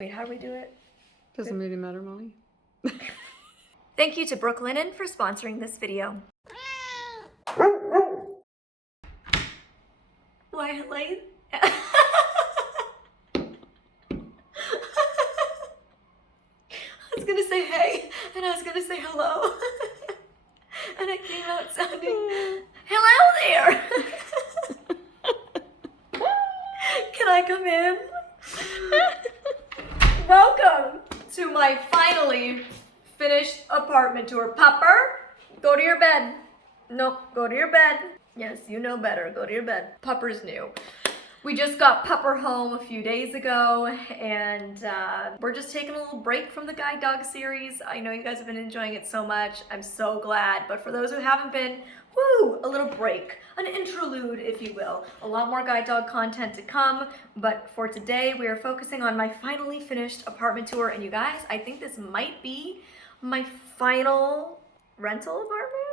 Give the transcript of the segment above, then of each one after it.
Wait, how do we do it? Doesn't really matter, Molly. Thank you to Brooklinen for sponsoring this video. Why, like... I was gonna say hey, and I was gonna say hello. And I came out sounding, hello there! Can I come in? Welcome to my finally finished apartment tour. Pupper, go to your bed. No, go to your bed. Yes, you know better. Go to your bed. Pupper's new. We just got Pupper home a few days ago, and we're just taking a little break from the Guide Dog series. I know you guys have been enjoying it so much. I'm so glad. But for those who haven't been, woo, a little break, an interlude, if you will. A lot more Guide Dog content to come, but for today, we are focusing on my finally finished apartment tour. And you guys, I think this might be my final rental apartment.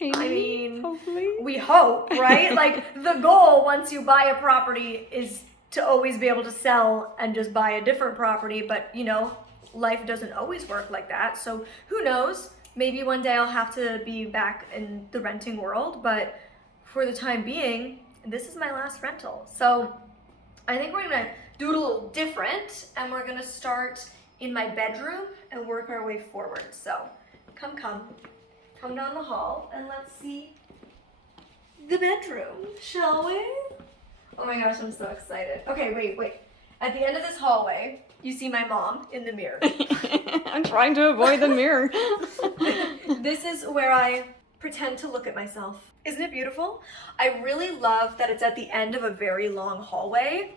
Maybe, I mean, hopefully. We hope, right? Like, the goal once you buy a property is to always be able to sell and just buy a different property, but you know, life doesn't always work like that. So who knows? Maybe one day I'll have to be back in the renting world, but for the time being, this is my last rental. So I think we're gonna do it a little different, and we're gonna start in my bedroom and work our way forward. So come down the hall and let's see the bedroom, shall we? Oh my gosh, I'm so excited. Okay, wait. At the end of this hallway, you see my mom in the mirror. I'm trying to avoid the mirror. This is where I pretend to look at myself. Isn't it beautiful? I really love that it's at the end of a very long hallway.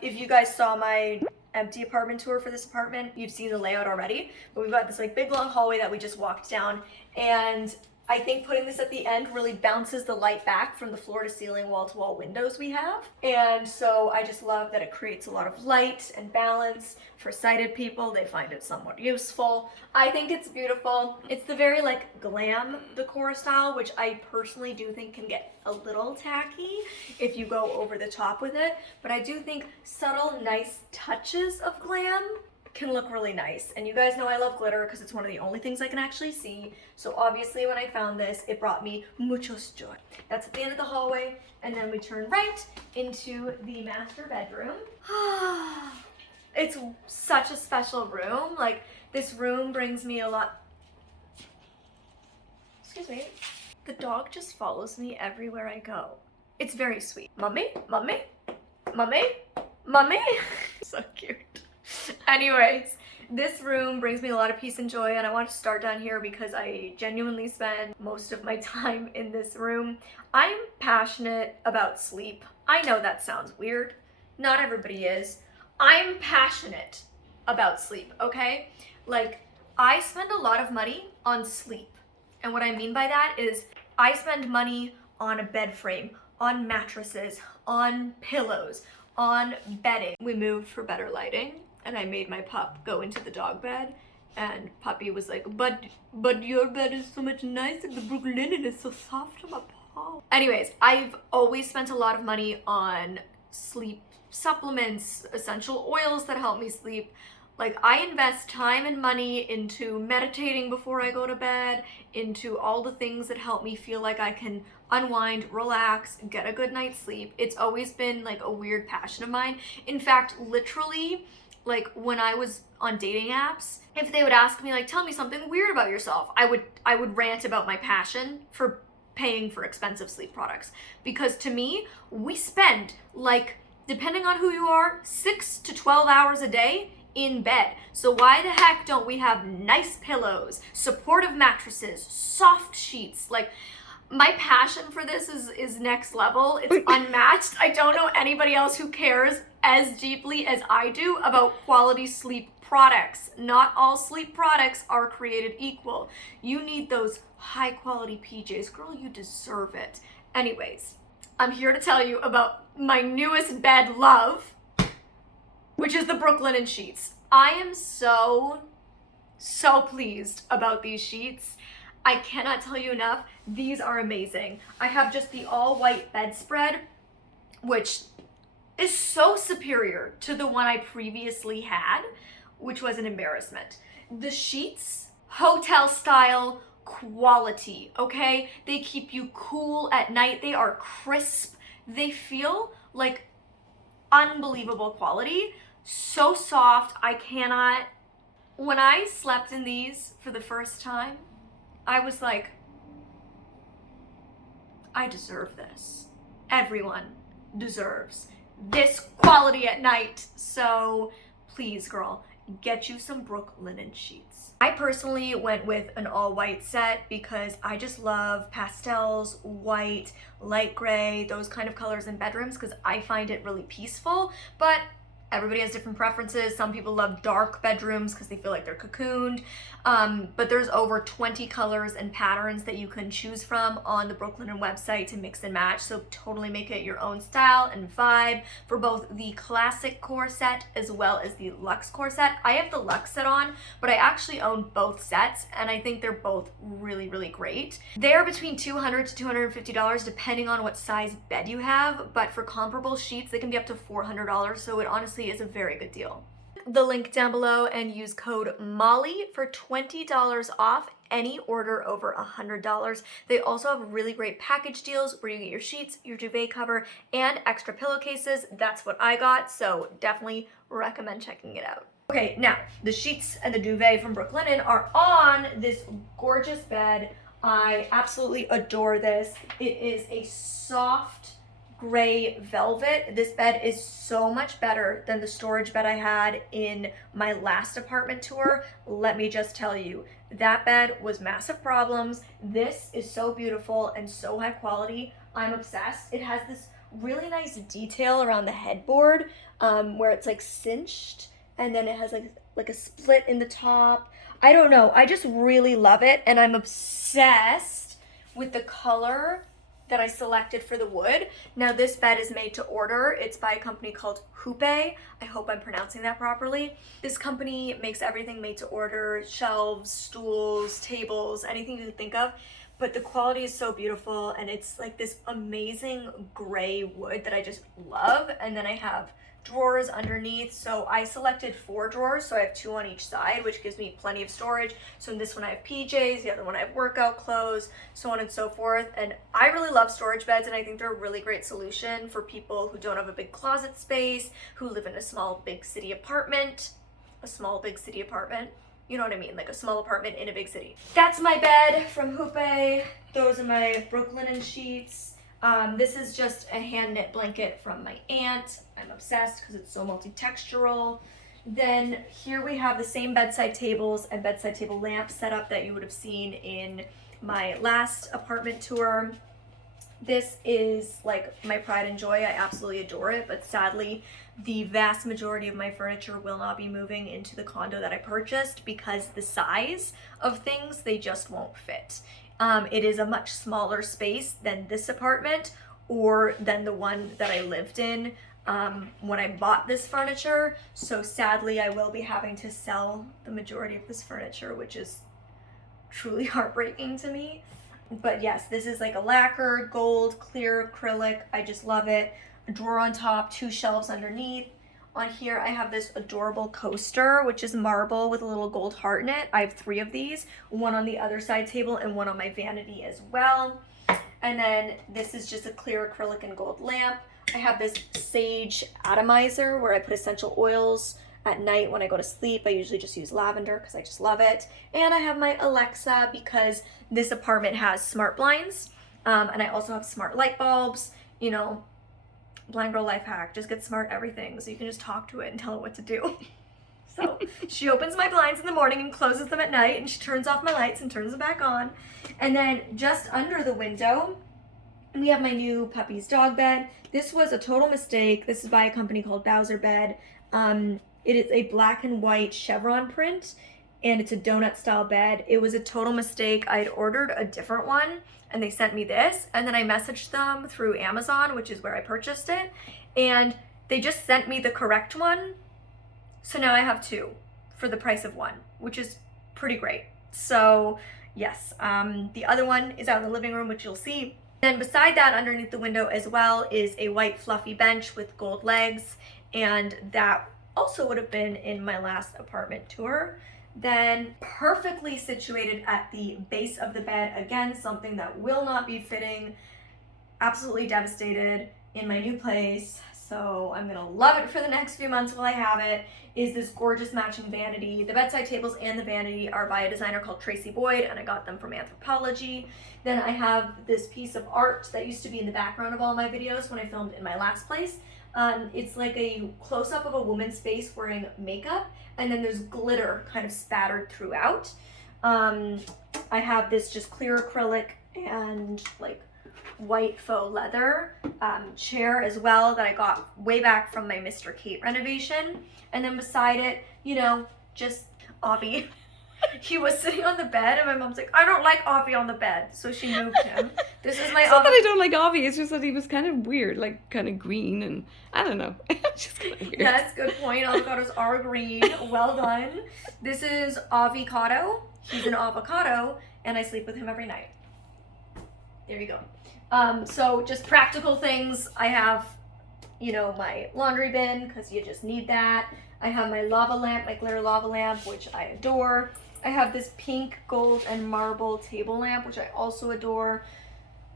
If you guys saw my empty apartment tour for this apartment, you've seen the layout already, but we've got this like big long hallway that we just walked down, and I think putting this at the end really bounces the light back from the floor to ceiling, wall to wall windows we have. And so I just love that it creates a lot of light and balance. For sighted people, they find it somewhat useful. I think it's beautiful. It's the very like glam decor style, which I personally do think can get a little tacky if you go over the top with it. But I do think subtle, nice touches of glam can look really nice. And you guys know I love glitter because it's one of the only things I can actually see. So obviously when I found this, it brought me muchos joy. That's at the end of the hallway, and then we turn right into the master bedroom. It's such a special room. Like, this room brings me a lot. Excuse me. The dog just follows me everywhere I go. It's very sweet. Mummy, mummy, mummy, mummy. So cute. Anyways, this room brings me a lot of peace and joy, and I want to start down here because I genuinely spend most of my time in this room. I'm passionate about sleep. I know that sounds weird. Not everybody is. I'm passionate about sleep, okay? Like, I spend a lot of money on sleep. And what I mean by that is I spend money on a bed frame, on mattresses, on pillows, on bedding. We moved for better lighting, and I made my pup go into the dog bed, and Puppy was like, but your bed is so much nicer, the Brooklinen is so soft on my paw. Anyways, I've always spent a lot of money on sleep supplements, essential oils that help me sleep. Like, I invest time and money into meditating before I go to bed, into all the things that help me feel like I can unwind, relax, get a good night's sleep. It's always been like a weird passion of mine. In fact, literally, like when I was on dating apps, if they would ask me like, tell me something weird about yourself, I would rant about my passion for paying for expensive sleep products. Because to me, we spend like, depending on who you are, 6 to 12 hours a day in bed. So why the heck don't we have nice pillows, supportive mattresses, soft sheets? Like, my passion for this is next level. It's unmatched. I don't know anybody else who cares as deeply as I do about quality sleep products. Not all sleep products are created equal. You need those high quality PJs. Girl, you deserve it. Anyways, I'm here to tell you about my newest bed love, which is the Brooklinen sheets. I am so pleased about these sheets. I cannot tell you enough. These are amazing. I have just the all white bedspread, which is so superior to the one I previously had, which was an embarrassment. The sheets, hotel style quality, okay? They keep you cool at night. They are crisp. They feel like unbelievable quality. So soft. I cannot. When I slept in these for the first time, I was like, I deserve this. Everyone deserves this quality at night. So please, girl, get you some Brooklinen sheets. I personally went with an all white set because I just love pastels, white, light gray, those kind of colors in bedrooms because I find it really peaceful. But everybody has different preferences. Some people love dark bedrooms because they feel like they're cocooned. But there's over 20 colors and patterns that you can choose from on the Brooklinen website to mix and match. So totally make it your own style and vibe for both the classic core set as well as the luxe core set. I have the luxe set on, but I actually own both sets and I think they're both really, really great. They're between $200 to $250 depending on what size bed you have, but for comparable sheets, they can be up to $400. So it honestly is a very good deal. The link down below and use code MOLLY for $20 off any order over $100. They also have really great package deals where you get your sheets, your duvet cover, and extra pillowcases. That's what I got, so definitely recommend checking it out. Okay, now the sheets and the duvet from Brooklinen are on this gorgeous bed. I absolutely adore this. It is a soft gray velvet. This bed is so much better than the storage bed I had in my last apartment tour. Let me just tell you, that bed was massive problems. This is so beautiful and so high quality. I'm obsessed. It has this really nice detail around the headboard where it's like cinched, and then it has like a split in the top. I don't know. I just really love it, and I'm obsessed with the color that I selected for the wood. Now this bed is made to order. It's by a company called Hoope. I hope I'm pronouncing that properly. This company makes everything made to order, shelves, stools, tables, anything you can think of. But the quality is so beautiful and it's like this amazing gray wood that I just love. And then I have drawers underneath. So I selected 4 drawers, so I have 2 on each side, which gives me plenty of storage. So in this one I have PJs, the other one I have workout clothes, so on and so forth. And I really love storage beds, and I think they're a really great solution for people who don't have a big closet space, who live in a small big city apartment. You know what I mean, like a small apartment in a big city. That's my bed from Hoope. Those are my Brooklinen sheets. This is just a hand knit blanket from my aunt. I'm obsessed because it's so multi-textural. Then here we have the same bedside tables and bedside table lamp setup that you would have seen in my last apartment tour. This is like my pride and joy. I absolutely adore it, but sadly, the vast majority of my furniture will not be moving into the condo that I purchased because the size of things, they just won't fit. It is a much smaller space than this apartment or than the one that I lived in when I bought this furniture. So sadly, I will be having to sell the majority of this furniture, which is truly heartbreaking to me. But yes, this is like a lacquered gold clear acrylic. I just love it. A drawer on top, 2 shelves underneath. On here, I have this adorable coaster, which is marble with a little gold heart in it. I have 3 of these, one on the other side table and one on my vanity as well. And then this is just a clear acrylic and gold lamp. I have this sage atomizer where I put essential oils at night when I go to sleep. I usually just use lavender because I just love it. And I have my Alexa because this apartment has smart blinds. And I also have smart light bulbs, you know. Blind girl life hack, just get smart everything so you can just talk to it and tell it what to do. So she opens my blinds in the morning and closes them at night, and she turns off my lights and turns them back on. And then just under the window, we have my new puppy's dog bed. This was a total mistake. This is by a company called Bowser Bed. It is a black and white chevron print, and it's a donut style bed. It was a total mistake. I had ordered a different one and they sent me this, and then I messaged them through Amazon, which is where I purchased it, and they just sent me the correct one. So now I have 2 for the price of 1, which is pretty great. So yes, the other one is out in the living room, which you'll see. And beside that, underneath the window as well, is a white fluffy bench with gold legs, and that also would have been in my last apartment tour. Then perfectly situated at the base of the bed, again, something that will not be fitting. Absolutely devastated in my new place, so I'm gonna love it for the next few months while I have it, is this gorgeous matching vanity. The bedside tables and the vanity are by a designer called Traci Boyd, and I got them from Anthropology. Then I have this piece of art that used to be in the background of all my videos when I filmed in my last place. It's like a close-up of a woman's face wearing makeup, and then there's glitter kind of spattered throughout. I have this just clear acrylic and like white faux leather chair as well that I got way back from my Mr. Kate renovation. And then beside it, you know, just Avi. He was sitting on the bed and my mom's like, I don't like Avi on the bed. So she moved him. This is my It's not that I don't like Avi, it's just that he was kind of weird, like kind of green, and I don't know. Just kind of weird. Yes, good point. Avocados are green. Well done. This is Avocado. He's an avocado and I sleep with him every night. There you go. So just practical things. I have, you know, my laundry bin because you just need that. I have my lava lamp, my glitter lava lamp, which I adore. I have this pink, gold, and marble table lamp, which I also adore.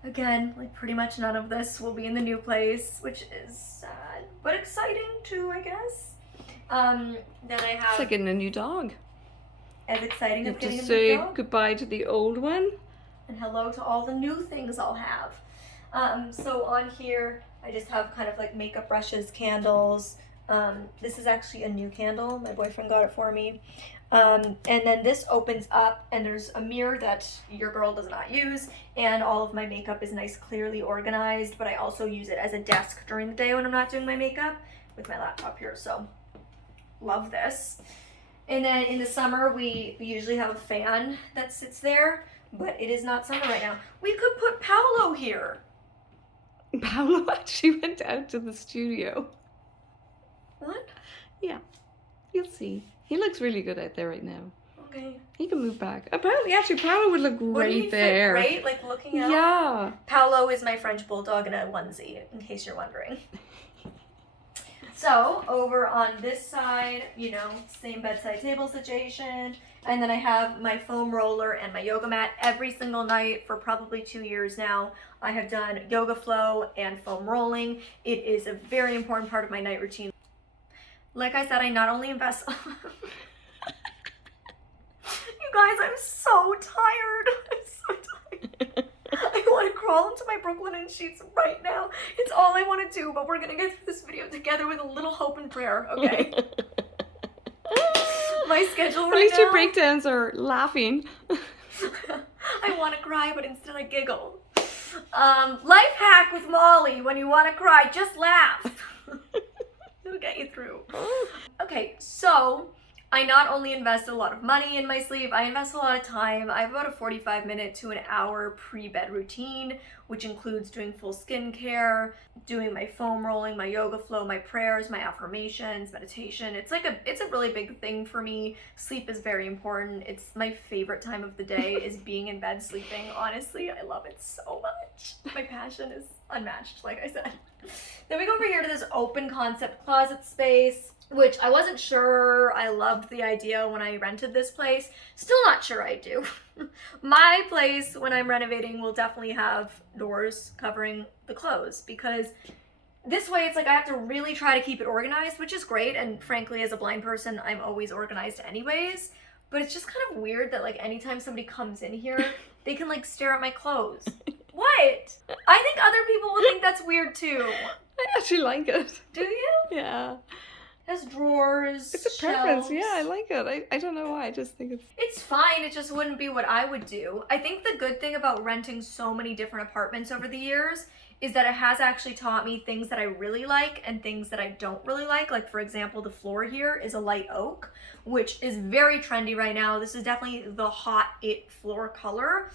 Again, like pretty much none of this will be in the new place, which is sad, but exciting too, I guess. Then I have... It's like getting a new dog. As exciting You as have getting to a say new dog. goodbye to the old one. And hello to all the new things I'll have. So on here, I just have kind of like makeup brushes, candles. This is actually a new candle. My boyfriend got it for me. And then this opens up and there's a mirror that your girl does not use. And all of my makeup is nice, clearly organized, but I also use it as a desk during the day when I'm not doing my makeup with my laptop here. So love this. And then in the summer, we usually have a fan that sits there, but it is not summer right now. We could put Paolo here. Paolo actually went out to the studio. What? Yeah, you'll see. He looks really good out there right now. Okay. He can move back. Apparently, actually, Paolo would look Wouldn't great he there. fit great, like looking out? Yeah. Paolo is my French bulldog in a onesie, in case you're wondering. So, over on this side, you know, same bedside table situation. And then I have my foam roller and my yoga mat every single night for probably 2 years now. I have done yoga flow and foam rolling. It is a very important part of my night routine. Like I said, I not only invest... You guys, I'm so tired. I'm so tired. I want to crawl into my Brooklinen sheets right now. It's all I want to do, but we're going to get through this video together with a little hope and prayer, okay? My schedule right now... At least your breakdowns are laughing. I want to cry, but instead I giggle. Life hack with Molly. When you want to cry, just laugh. It'll get you through. Okay, so I not only invest a lot of money in my sleep, I invest a lot of time. I have about a 45-minute to an hour pre-bed routine, which includes doing full skincare, doing my foam rolling, my yoga flow, my prayers, my affirmations, meditation. It's a really big thing for me. Sleep is very important. It's my favorite time of the day is being in bed sleeping. Honestly, I love it so much. My passion is unmatched, like I said. Then we go over here to this open concept closet space, which I wasn't sure I loved the idea when I rented this place. Still not sure I do. My place, when I'm renovating, will definitely have doors covering the clothes because this way it's like I have to really try to keep it organized, which is great. And frankly, as a blind person, I'm always organized anyways. But it's just kind of weird that like anytime somebody comes in here, they can like stare at my clothes. What? I think other people will think that's weird too. I actually like it. Do you? Yeah. It has drawers. It's a preference. shelves. Yeah, I like it. I don't know why. I just think it's... It's fine. It just wouldn't be what I would do. I think the good thing about renting so many different apartments over the years is that it has actually taught me things that I really like and things that I don't really like. Like, for example, the floor here is a light oak, which is very trendy right now. This is definitely the hot it floor color.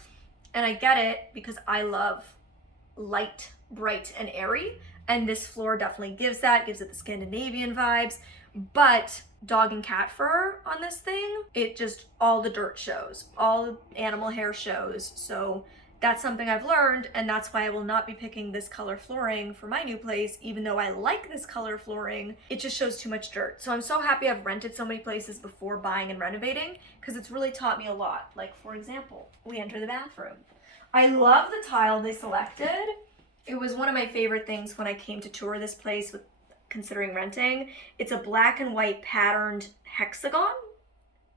And I get it because I love light, bright, and airy. And this floor definitely gives it the Scandinavian vibes. But dog and cat fur on this thing, it just, all the dirt shows, all the animal hair shows. So that's something I've learned, and that's why I will not be picking this color flooring for my new place, even though I like this color flooring. It just shows too much dirt. So I'm so happy I've rented so many places before buying and renovating, because it's really taught me a lot. Like, for example, we enter the bathroom. I love the tile they selected. It was one of my favorite things when I came to tour this place with considering renting. It's a black and white patterned hexagon.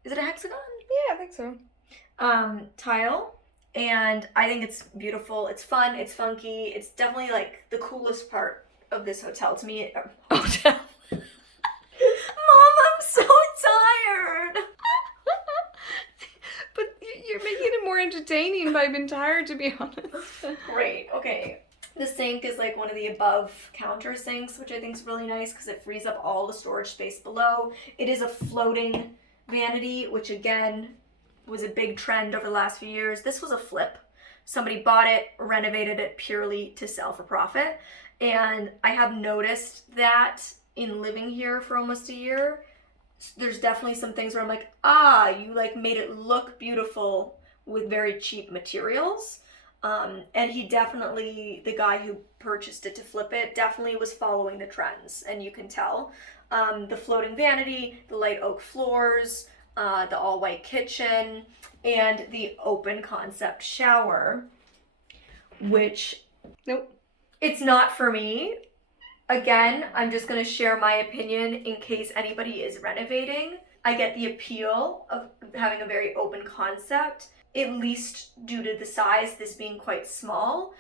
Is it a hexagon? Yeah, I think so. Tile. And I think it's beautiful. It's fun. It's funky. It's definitely like the coolest part of this hotel to me. Hotel. Mom, I'm so tired. But you're making it more entertaining by being tired, to be honest. Great. Okay. The sink is like one of the above counter sinks, which I think is really nice because it frees up all the storage space below. It is a floating vanity, which again was a big trend over the last few years. This was a flip. Somebody bought it, renovated it purely to sell for profit. And I have noticed that in living here for almost a year, there's definitely some things where I'm like, you like made it look beautiful with very cheap materials. And he definitely, the guy who purchased it to flip it, definitely was following the trends, and you can tell. The floating vanity, the light oak floors, the all-white kitchen, and the open concept shower, which, nope, it's not for me. Again, I'm just going to share my opinion in case anybody is renovating. I get the appeal of having a very open concept, at least due to the size, this being quite small.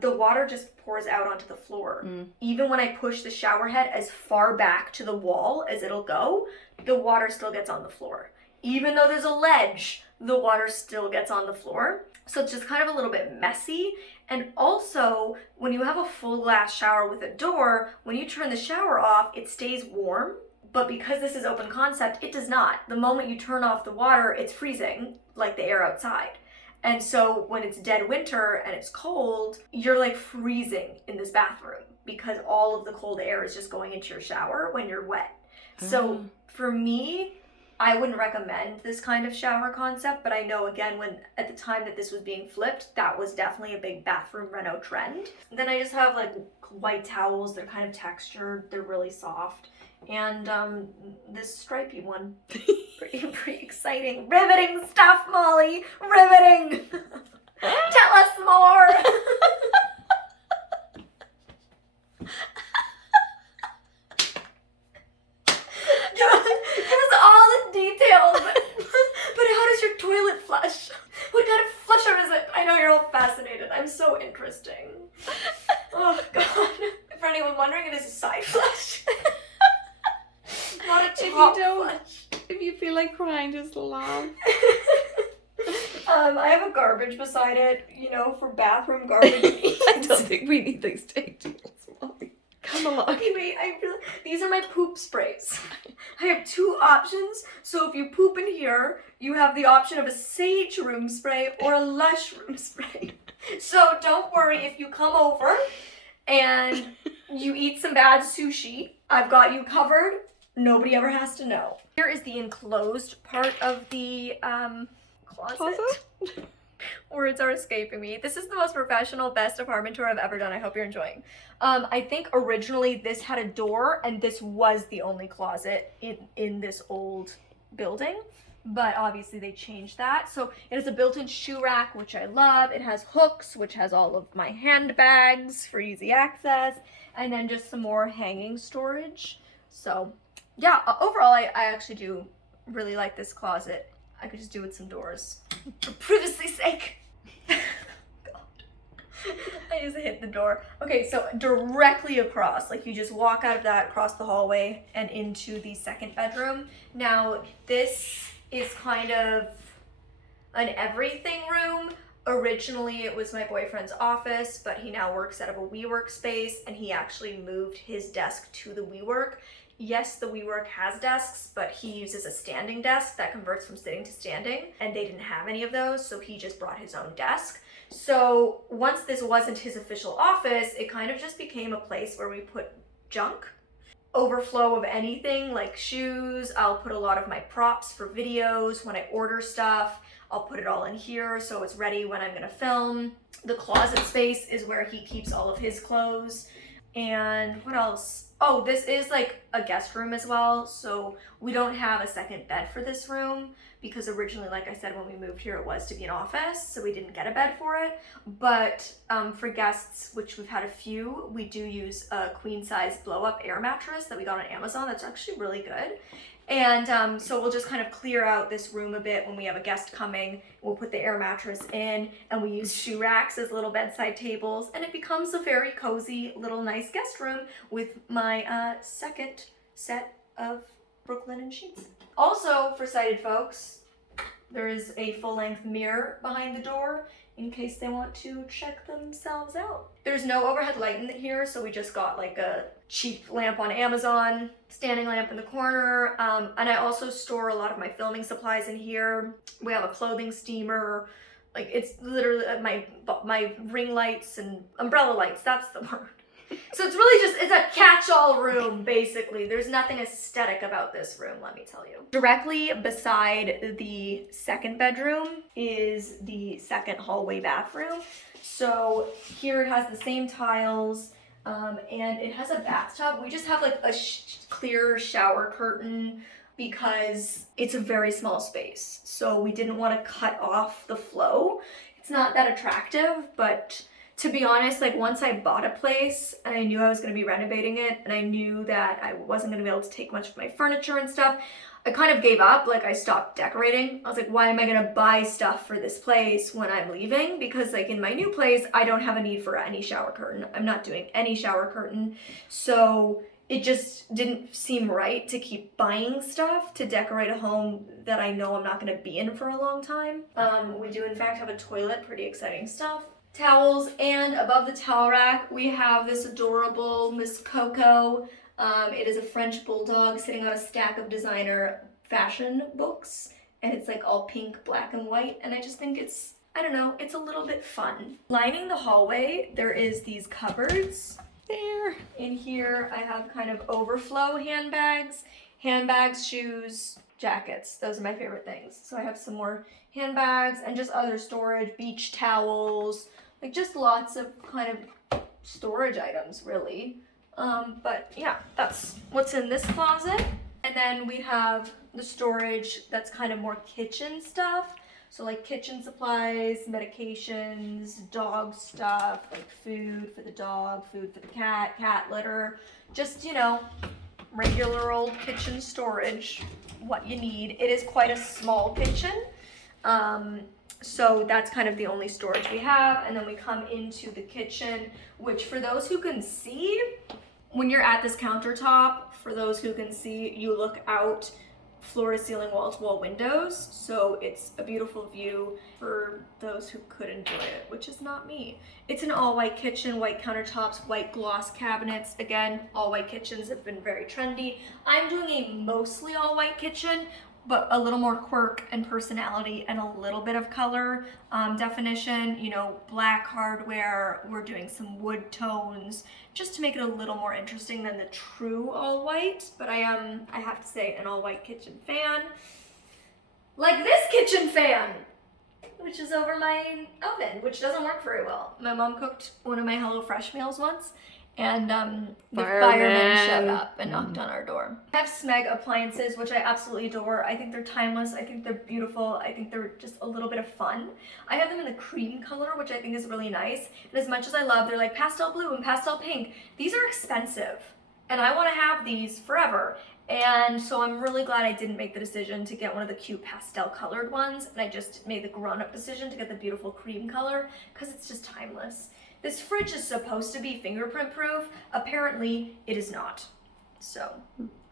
The water just pours out onto the floor. Even when I push the shower head as far back to the wall as it'll go, the water still gets on the floor. Even though there's a ledge, the water still gets on the floor. So it's just kind of a little bit messy. And also, when you have a full glass shower with a door, when you turn the shower off, it stays warm. But because this is open concept, it does not. The moment you turn off the water, it's freezing, like the air outside. And so when it's dead winter and it's cold, you're like freezing in this bathroom because all of the cold air is just going into your shower when you're wet. So for me, I wouldn't recommend this kind of shower concept, but I know again, when at the time that this was being flipped, that was definitely a big bathroom reno trend. And then I just have like white towels. They're kind of textured. They're really soft. And this stripy one, pretty exciting. Riveting stuff, Molly. Riveting. Tell us more. Give us all the details. But how does your toilet flush? What kind of flusher is it? I know you're all fascinated. I'm so interesting. Oh God. For anyone wondering, it is a side flush. Not a top flush. If you feel like crying, just laugh. I have a garbage beside it, you know, for bathroom garbage. I don't think we need these details, Molly. Come along. Okay, wait, these are my poop sprays. I have two options. So if you poop in here, you have the option of a sage room spray or a lush room spray. So don't worry if you come over and you eat some bad sushi. I've got you covered. Nobody ever has to know. Here is the enclosed part of the closet. Words are escaping me. This is the most professional, best apartment tour I've ever done. I hope you're enjoying. I think originally this had a door and this was the only closet in this old building. But obviously they changed that. So it has a built-in shoe rack, which I love. It has hooks, which has all of my handbags for easy access. And then just some more hanging storage. So yeah, overall, I actually do really like this closet. I could just do with some doors. For privacy's sake. God. I just hit the door. Okay, so directly across, like you just walk out of that, across the hallway, and into the second bedroom. Now, this is kind of an everything room. Originally, it was my boyfriend's office, but he now works out of a WeWork space, and he actually moved his desk to the WeWork. Yes, the WeWork has desks, but he uses a standing desk that converts from sitting to standing, and they didn't have any of those, so he just brought his own desk. So once this wasn't his official office, it kind of just became a place where we put junk. overflow of anything like shoes. I'll put a lot of my props for videos. When I order stuff, I'll put it all in here so it's ready when I'm gonna film. The closet space is where he keeps all of his clothes. And what else? Oh, this is like a guest room as well. So we don't have a second bed for this room because originally, like I said, when we moved here, it was to be an office. So we didn't get a bed for it. But for guests, which we've had a few, we do use a queen size blow up air mattress that we got on Amazon. That's actually really good. And so we'll just kind of clear out this room a bit when we have a guest coming. We'll put the air mattress in and we use shoe racks as little bedside tables, and it becomes a very cozy little nice guest room with my second set of Brooklinen sheets. Also, for sighted folks, there is a full-length mirror behind the door in case they want to check themselves out. There's no overhead light in here, so we just got like a cheap lamp on Amazon, standing lamp in the corner, and I also store a lot of my filming supplies in here. We have a clothing steamer, like it's literally my ring lights and umbrella lights, that's the word. So it's really just, it's a catch-all room, basically. There's nothing aesthetic about this room, let me tell you. Directly beside the second bedroom is the second hallway bathroom. So here it has the same tiles, and it has a bathtub. We just have like a clear shower curtain because it's a very small space. So we didn't want to cut off the flow. It's not that attractive, but to be honest, like once I bought a place and I knew I was going to be renovating it and I knew that I wasn't going to be able to take much of my furniture and stuff, I kind of gave up. Like I stopped decorating. I was like, why am I going to buy stuff for this place when I'm leaving? Because like in my new place, I don't have a need for any shower curtain. I'm not doing any shower curtain. So it just didn't seem right to keep buying stuff to decorate a home that I know I'm not going to be in for a long time. We do in fact have a toilet, pretty exciting stuff. Towels, and above the towel rack we have this adorable Miss Coco. It is a French bulldog sitting on a stack of designer fashion books, and it's like all pink, black, and white, and I just think it's, I don't know, it's a little bit fun. Lining the hallway there is these cupboards. There in here I have kind of overflow handbags, shoes, jackets. Those are my favorite things. So I have some more handbags and just other storage, beach towels, like just lots of kind of storage items really. But yeah, that's what's in this closet. And then we have the storage that's kind of more kitchen stuff. So like kitchen supplies, medications, dog stuff, like food for the dog, food for the cat, cat litter, just, you know, regular old kitchen storage, what you need. It is quite a small kitchen. So that's kind of the only storage we have. And then we come into the kitchen, which for those who can see, when you're at this countertop, for those who can see, you look out floor to ceiling, wall to wall windows. So it's a beautiful view for those who could enjoy it, which is not me. It's an all white kitchen, white countertops, white gloss cabinets. Again, all white kitchens have been very trendy. I'm doing a mostly all white kitchen, but a little more quirk and personality and a little bit of color definition, you know, black hardware. We're doing some wood tones just to make it a little more interesting than the true all white. But I have to say, an all white kitchen fan. Like this kitchen fan, which is over my oven, which doesn't work very well. My mom cooked one of my HelloFresh meals once, and the firemen showed up and knocked on our door. I have Smeg appliances, which I absolutely adore. I think they're timeless. I think they're beautiful. I think they're just a little bit of fun. I have them in the cream color, which I think is really nice. And as much as I love, they're like pastel blue and pastel pink. These are expensive, and I want to have these forever. And so I'm really glad I didn't make the decision to get one of the cute pastel colored ones, and I just made the grown-up decision to get the beautiful cream color because it's just timeless. This fridge is supposed to be fingerprint proof. Apparently, it is not. So.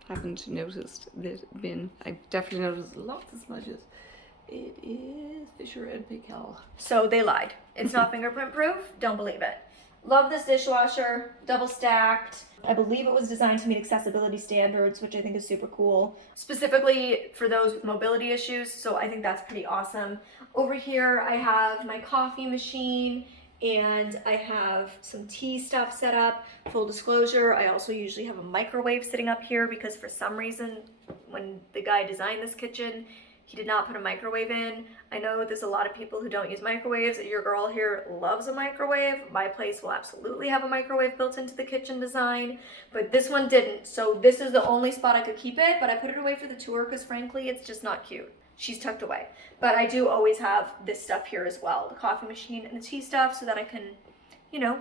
Haven't noticed this bin. I definitely noticed lots of smudges. It is Fisher and Paykel. So they lied. It's not fingerprint proof. Don't believe it. Love this dishwasher. Double stacked. I believe it was designed to meet accessibility standards, which I think is super cool. Specifically for those with mobility issues. So I think that's pretty awesome. Over here, I have my coffee machine and I have some tea stuff set up. Full disclosure, I also usually have a microwave sitting up here because for some reason, when the guy designed this kitchen, he did not put a microwave in. I know there's a lot of people who don't use microwaves. Your girl here loves a microwave. My place will absolutely have a microwave built into the kitchen design, but this one didn't. So this is the only spot I could keep it, but I put it away for the tour because frankly, it's just not cute. She's tucked away. But I do always have this stuff here as well, the coffee machine and the tea stuff, so that I can, you know,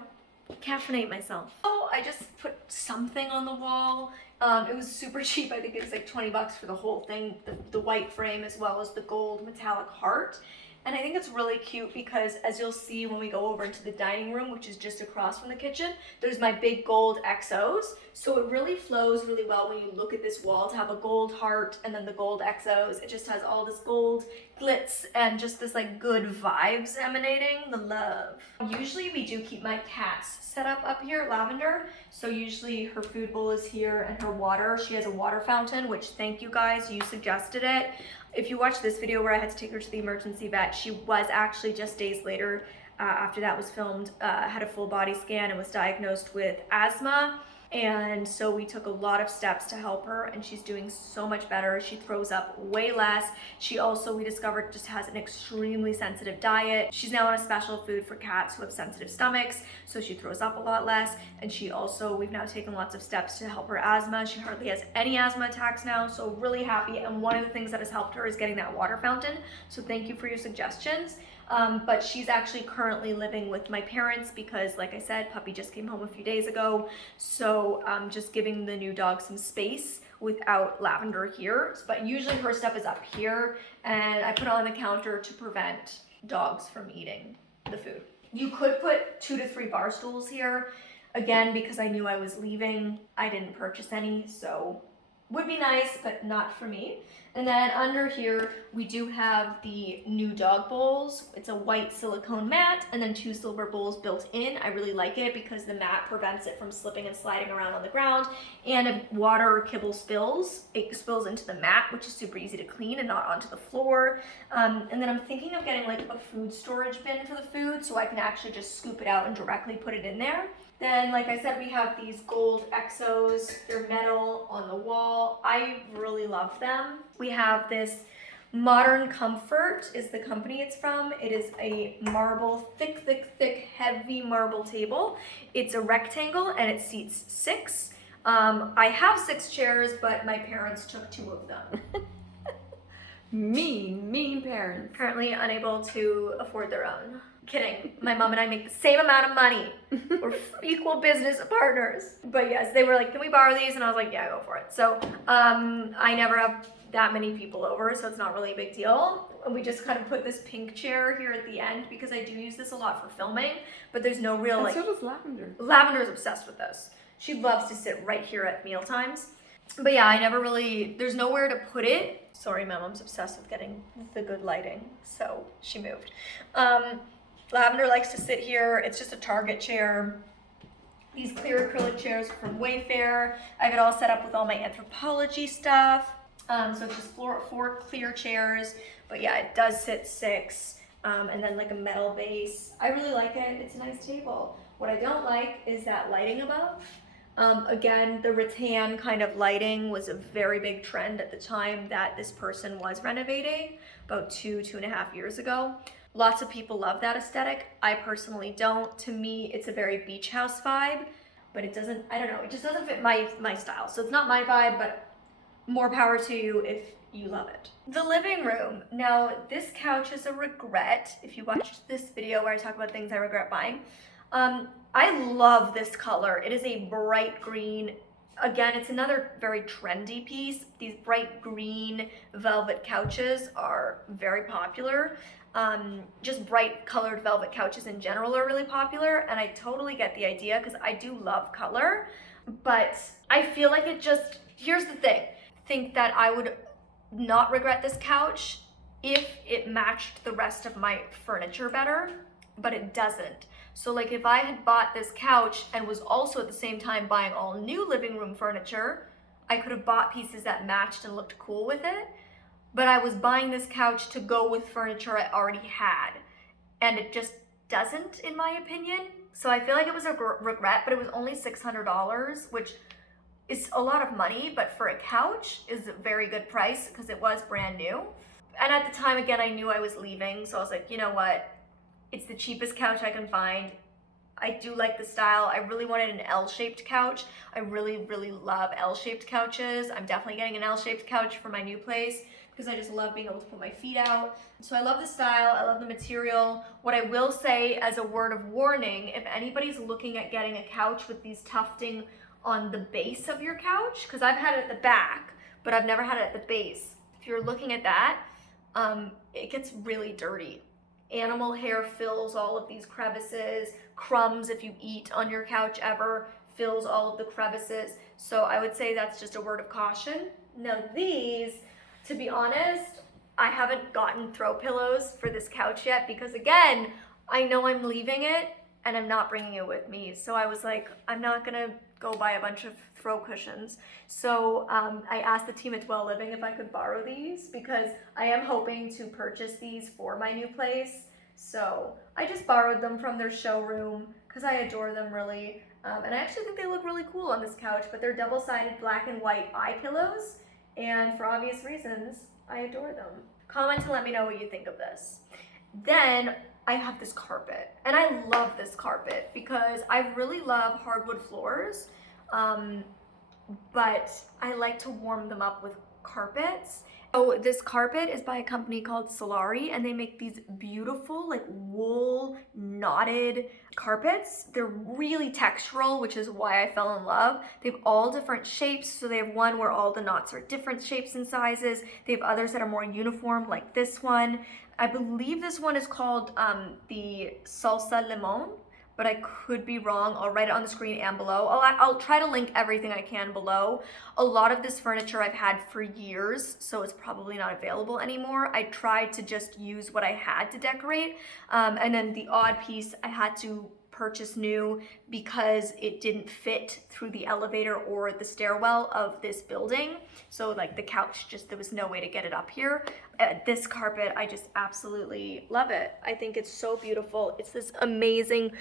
caffeinate myself. Oh, I just put something on the wall. It was super cheap. I think it was like 20 bucks for the whole thing, the white frame as well as the gold metallic heart. And I think it's really cute because, as you'll see when we go over into the dining room, which is just across from the kitchen, there's my big gold XOs. So it really flows really well when you look at this wall to have a gold heart and then the gold XOs. It just has all this gold glitz and just this like good vibes emanating, the love. Usually we do keep my cats set up here, Lavender. So usually her food bowl is here and her water. She has a water fountain, which thank you guys, you suggested it. If you watch this video where I had to take her to the emergency vet, she was actually just days later after that was filmed, had a full body scan and was diagnosed with asthma. And so we took a lot of steps to help her and she's doing so much better. She throws up way less. She also, we discovered, just has an extremely sensitive diet. She's now on a special food for cats who have sensitive stomachs, so she throws up a lot less. And she also, we've now taken lots of steps to help her asthma. She hardly has any asthma attacks now, so really happy. And one of the things that has helped her is getting that water fountain. So thank you for your suggestions. But she's actually currently living with my parents because, like I said, puppy just came home a few days ago. So I'm just giving the new dog some space without Lavender here. But usually her stuff is up here and I put it on the counter to prevent dogs from eating the food. You could put 2 to 3 bar stools here. Again, because I knew I was leaving, I didn't purchase any, so would be nice, but not for me. And then under here, we do have the new dog bowls. It's a white silicone mat and then 2 silver bowls built in. I really like it because the mat prevents it from slipping and sliding around on the ground. And if water or kibble spills, it spills into the mat, which is super easy to clean and not onto the floor. And then I'm thinking of getting like a food storage bin for the food so I can actually just scoop it out and directly put it in there. Then, like I said, we have these gold XOs. They're metal on the wall. I really love them. We have this Modern Comfort is the company it's from. It is a marble, thick, heavy marble table. It's a rectangle and it seats 6. I have 6 chairs, but my parents took 2 of them. Mean parents. Apparently unable to afford their own. Kidding. My mom and I make the same amount of money. We're equal business partners. But yes, they were like, can we borrow these? And I was like, yeah, go for it. So I never have that many people over, so it's not really a big deal. We just kind of put this pink chair here at the end because I do use this a lot for filming, but there's no real like... So does Lavender. Lavender's obsessed with this. She loves to sit right here at meal times. But yeah, I never really, there's nowhere to put it. Sorry, my mom's obsessed with getting the good lighting, so she moved. Lavender likes to sit here. It's just a Target chair. These clear acrylic chairs are from Wayfair. I have it all set up with all my anthropology stuff. So it's just 4 clear chairs. But yeah, it does sit 6. And then like a metal base. I really like it. It's a nice table. What I don't like is that lighting above. Again, the rattan kind of lighting was a very big trend at the time that this person was renovating, about 2.5 years ago. Lots of people love that aesthetic. I personally don't. To me, it's a very beach house vibe, but it doesn't, I don't know, it just doesn't fit my style. So it's not my vibe, but more power to you if you love it. The living room. Now, this couch is a regret. If you watched this video where I talk about things I regret buying, I love this color. It is a bright green. Again, it's another very trendy piece. These bright green velvet couches are very popular. Just bright colored velvet couches in general are really popular, and I totally get the idea because I do love color, but I feel like it just, here's the thing. I think that I would not regret this couch if it matched the rest of my furniture better, but it doesn't. So like if I had bought this couch and was also at the same time buying all new living room furniture, I could have bought pieces that matched and looked cool with it. But I was buying this couch to go with furniture I already had, and it just doesn't, in my opinion. So I feel like it was a regret, but it was only $600, which is a lot of money, but for a couch is a very good price because it was brand new. And at the time, again, I knew I was leaving, so I was like, you know what? It's the cheapest couch I can find. I do like the style. I really wanted an L-shaped couch. I really, really love L-shaped couches. I'm definitely getting an L-shaped couch for my new place because I just love being able to put my feet out. So I love the style, I love the material. What I will say as a word of warning, if anybody's looking at getting a couch with these tufting on the base of your couch, because I've had it at the back, but I've never had it at the base. If you're looking at that, it gets really dirty. Animal hair fills all of these crevices. Crumbs, if you eat on your couch ever, fills all of the crevices. So I would say that's just a word of caution. Now these, to be honest, I haven't gotten throw pillows for this couch yet because again, I know I'm leaving it and I'm not bringing it with me. So I was like, I'm not gonna go buy a bunch of throw cushions. So I asked the team at Well Living if I could borrow these because I am hoping to purchase these for my new place. So I just borrowed them from their showroom because I adore them really. And I actually think they look really cool on this couch, but they're double-sided black and white eye pillows. And for obvious reasons, I adore them. Comment and let me know what you think of this. Then I have this carpet, and I love this carpet because I really love hardwood floors, but I like to warm them up with carpets. So this carpet is by a company called Solari, and they make these beautiful like wool knotted carpets. They're really textural, which is why I fell in love. They have all different shapes. So they have one where all the knots are different shapes and sizes. They have others that are more uniform, like this one. I believe this one is called the Salsa Limon, but I could be wrong. I'll write it on the screen and below. I'll try to link everything I can below. A lot of this furniture I've had for years, so it's probably not available anymore. I tried to just use what I had to decorate, and then the odd piece I had to purchase new because it didn't fit through the elevator or the stairwell of this building. So like the couch, just there was no way to get it up here. This carpet, I just absolutely love it. I think it's so beautiful. It's this amazing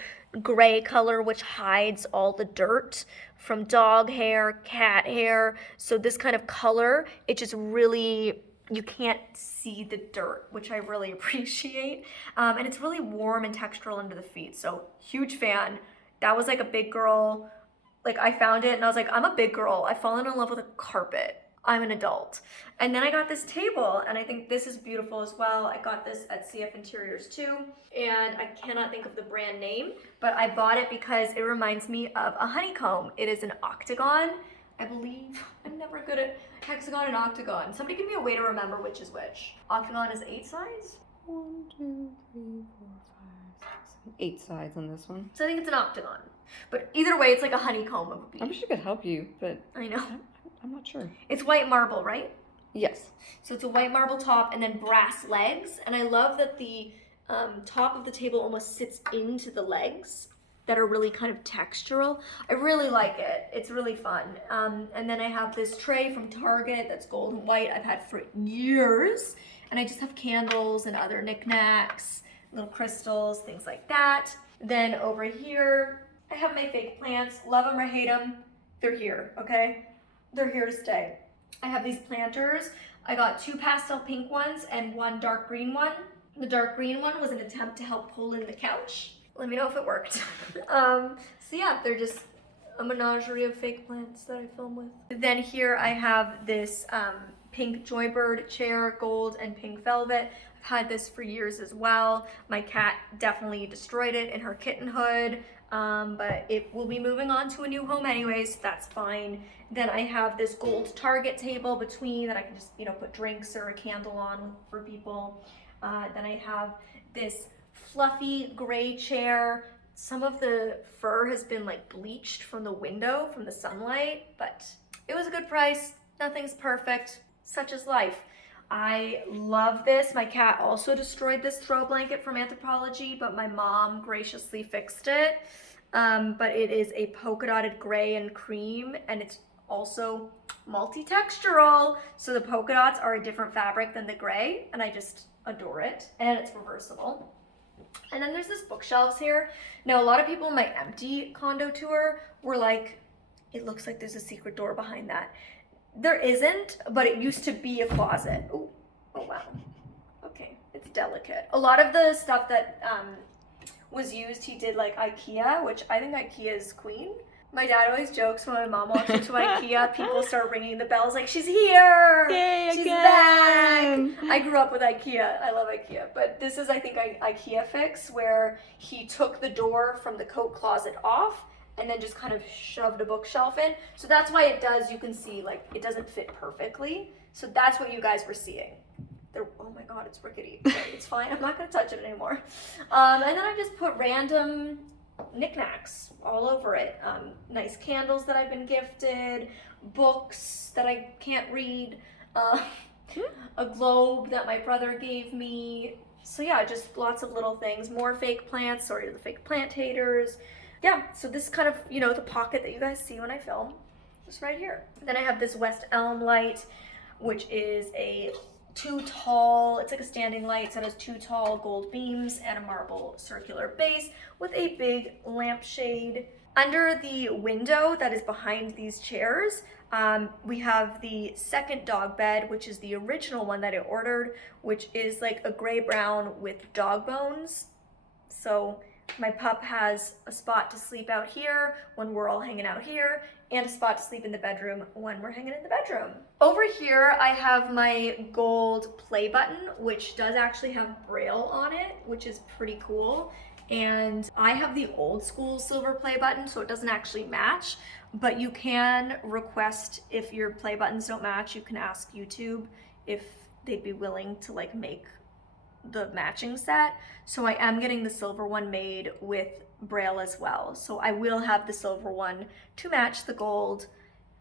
gray color which hides all the dirt from dog hair, cat hair. So this kind of color, it just really, you can't see the dirt, which I really appreciate. And it's really warm and textural under the feet. So huge fan. That was like a big girl. Like I found it and I was like, I'm a big girl. I've fallen in love with a carpet. I'm an adult. And then I got this table and I think this is beautiful as well. I got this at CF Interiors too. And I cannot think of the brand name, but I bought it because it reminds me of a honeycomb. It is an octagon, I believe. I'm never good at hexagon and octagon. Somebody give me a way to remember which is which. Octagon is 8 sides? 1, 2, 3, 4, 5, 6, 7, 8 sides on this one. So I think it's an octagon. But either way, it's like a honeycomb of a piece. I wish I could help you, but I know. I'm not sure. It's white marble, right? Yes. So it's a white marble top and then brass legs. And I love that the top of the table almost sits into the legs that are really kind of textural. I really like it. It's really fun. And then I have this tray from Target that's gold and white I've had for years. And I just have candles and other knickknacks, little crystals, things like that. Then over here, I have my fake plants. Love them or hate them, they're here, okay? They're here to stay. I have these planters. I got 2 pastel pink ones and 1 dark green one. The dark green one was an attempt to help pull in the couch. Let me know if it worked. So yeah, they're just a menagerie of fake plants that I film with. Then here I have this pink Joybird chair, gold and pink velvet. I've had this for years as well. My cat definitely destroyed it in her kittenhood. But it will be moving on to a new home anyways, so that's fine. Then I have this gold Target table between that I can just, put drinks or a candle on for people. Then I have this fluffy gray chair. Some of the fur has been like bleached from the window, from the sunlight, but it was a good price. Nothing's perfect, such is life. I love this. My cat also destroyed this throw blanket from Anthropology, but my mom graciously fixed it. But it is a polka dotted gray and cream, and it's also multi-textural. So the polka dots are a different fabric than the gray, and I just adore it. And it's reversible. And then there's this bookshelves here. Now, a lot of people in my empty condo tour were like, it looks like there's a secret door behind that. There isn't, but it used to be a closet. Ooh, oh wow. Okay, it's delicate. A lot of the stuff that was used, he did like IKEA, which I think IKEA is queen. My dad always jokes when my mom walks into IKEA, people start ringing the bells like, she's here! Yay, she's again! back! I grew up with IKEA. I love IKEA. But this is, I think, IKEA fix, where he took the door from the coat closet off and then just kind of shoved a bookshelf in. So that's why it does, you can see, like, it doesn't fit perfectly. So that's what you guys were seeing. Oh my god, it's rickety. Okay, it's fine. I'm not going to touch it anymore. And then I just put random knickknacks all over it. Nice candles that I've been gifted, books that I can't read, a globe that my brother gave me. So yeah, just lots of little things. More fake plants, sorry to the fake plant haters. Yeah, so this is kind of, you know, the pocket that you guys see when I film, just right here. Then I have this West Elm light, which is a it's like a standing light, so it has 2 tall gold beams and a marble circular base with a big lampshade. Under the window that is behind these chairs, we have the second dog bed, which is the original one that I ordered, which is like a gray brown with dog bones. So my pup has a spot to sleep out here when we're all hanging out here, and a spot to sleep in the bedroom when we're hanging in the bedroom. Over here, I have my gold play button, which does actually have Braille on it, which is pretty cool. And I have the old school silver play button, so it doesn't actually match, but you can request, if your play buttons don't match, you can ask YouTube if they'd be willing to like make the matching set. So I am getting the silver one made with Braille as well. So I will have the silver one to match the gold.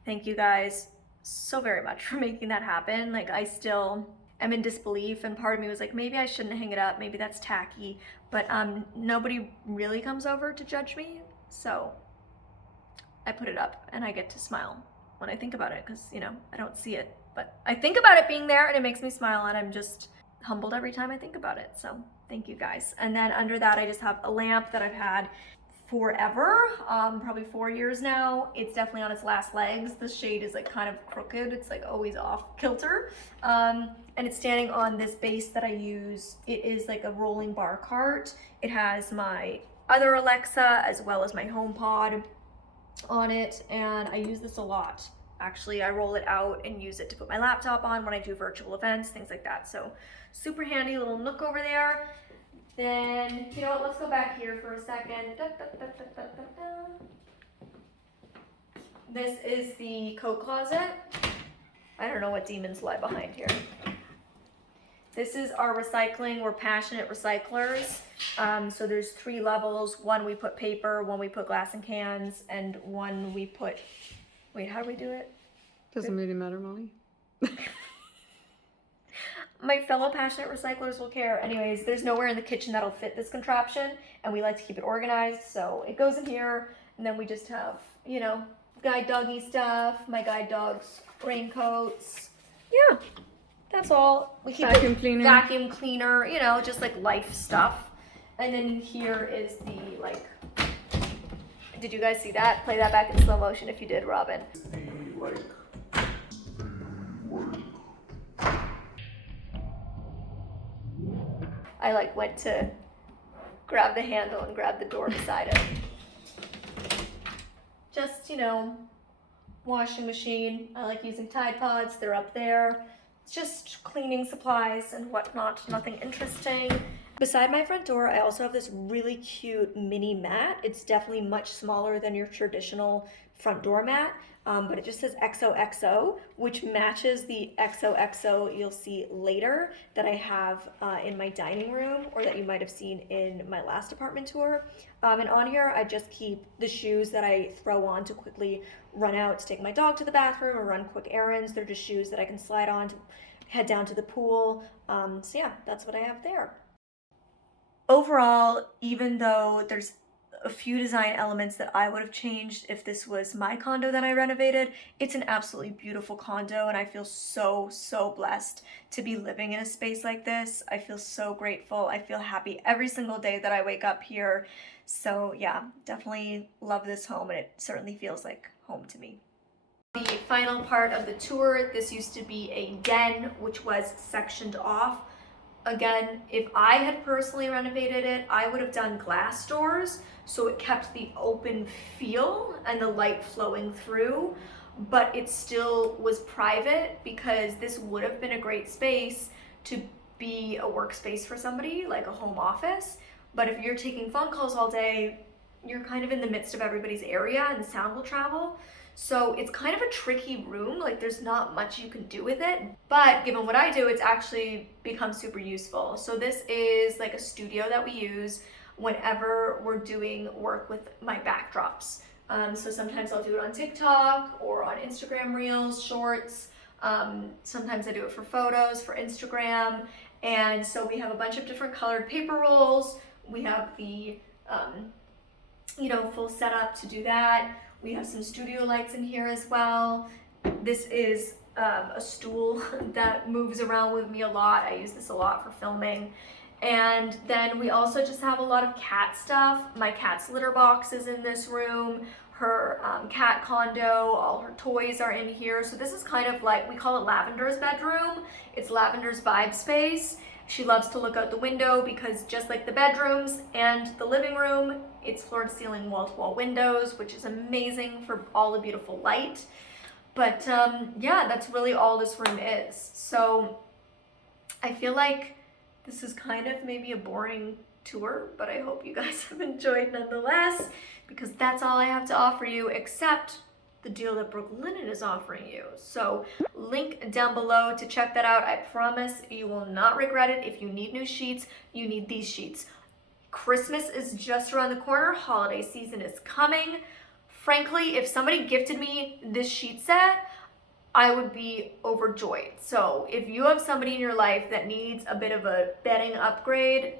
Thank you guys so very much for making that happen. Like, I still am in disbelief, and part of me was like, maybe I shouldn't hang it up, maybe that's tacky, but nobody really comes over to judge me, so I put it up and I get to smile when I think about it, because, you know, I don't see it, but I think about it being there and it makes me smile, and I'm just humbled every time I think about it. So thank you guys. And then under that, I just have a lamp that I've had forever, probably 4 years now. It's definitely on its last legs. The shade is like kind of crooked. It's like always off kilter. And it's standing on this base that I use. It is like a rolling bar cart. It has my other Alexa as well as my HomePod on it, and I use this a lot. Actually, I roll it out and use it to put my laptop on when I do virtual events, things like that. So super handy little nook over there. Then, you know what, let's go back here for a second. This is the coat closet. I don't know what demons lie behind here. This is our recycling. We're passionate recyclers. So there's 3 levels. 1 we put paper, 1 we put glass and cans, and 1 we put, wait, how do we do it? Doesn't really matter, Molly. My fellow passionate recyclers will care. Anyways, there's nowhere in the kitchen that'll fit this contraption, and we like to keep it organized, so it goes in here, and then we just have, you know, guide doggy stuff, my guide dog's raincoats. Yeah, that's all. We keep vacuum cleaner. Vacuum cleaner, you know, just like life stuff. And then here is the, like, did you guys see that? Play that back in slow motion if you did, Robin. I like went to grab the handle and grab the door beside it. Just, you know, washing machine. I like using Tide Pods, they're up there. It's just cleaning supplies and whatnot, nothing interesting. Beside my front door, I also have this really cute mini mat. It's definitely much smaller than your traditional front door mat, but it just says XOXO, which matches the XOXO you'll see later that I have in my dining room, or that you might have seen in my last apartment tour. And on here, I just keep the shoes that I throw on to quickly run out to take my dog to the bathroom or run quick errands. They're just shoes that I can slide on to head down to the pool. So yeah, that's what I have there. Overall, even though there's a few design elements that I would have changed if this was my condo that I renovated. It's an absolutely beautiful condo, and I feel so blessed to be living in a space like this. I feel so grateful. I feel happy every single day that I wake up here. So yeah, definitely love this home, and it certainly feels like home to me. The final part of the tour, this used to be a den which was sectioned off. Again, if I had personally renovated it, I would have done glass doors so it kept the open feel and the light flowing through, but it still was private because this would have been a great space to be a workspace for somebody, like a home office. But if you're taking phone calls all day, you're kind of in the midst of everybody's area and the sound will travel. So it's kind of a tricky room, like there's not much you can do with it, but given what I do, it's actually become super useful. So this is like a studio that we use whenever we're doing work with my backdrops. So sometimes I'll do it on TikTok or on Instagram Reels, Shorts. Sometimes I do it for photos, for Instagram. And so we have a bunch of different colored paper rolls. We have the, full setup to do that. We have some studio lights in here as well. This is a stool that moves around with me a lot. I use this a lot for filming. And then we also just have a lot of cat stuff. My cat's litter box is in this room. Her cat condo, all her toys are in here. So this is kind of like, we call it Lavender's bedroom. It's Lavender's vibe space. She loves to look out the window because just like the bedrooms and the living room, it's floor-to-ceiling, wall-to-wall windows, which is amazing for all the beautiful light. But yeah, that's really all this room is. So I feel like this is kind of maybe a boring tour, but I hope you guys have enjoyed nonetheless, because that's all I have to offer you except the deal that Brooklinen is offering you. So link down below to check that out. I promise you will not regret it. If you need new sheets, you need these sheets. Christmas is just around the corner. Holiday season is coming. Frankly, if somebody gifted me this sheet set, I would be overjoyed. So if you have somebody in your life that needs a bit of a bedding upgrade,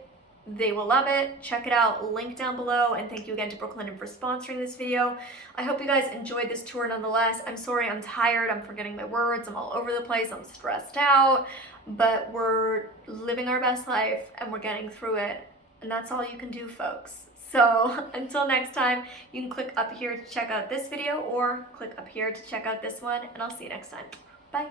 they will love it. Check it out, link down below, and thank you again to Brooklinen for sponsoring this video. I hope you guys enjoyed this tour nonetheless. I'm sorry, I'm tired, I'm forgetting my words, I'm all over the place, I'm stressed out, but we're living our best life and we're getting through it, and that's all you can do, folks. So until next time, you can click up here to check out this video or click up here to check out this one, and I'll see you next time. Bye.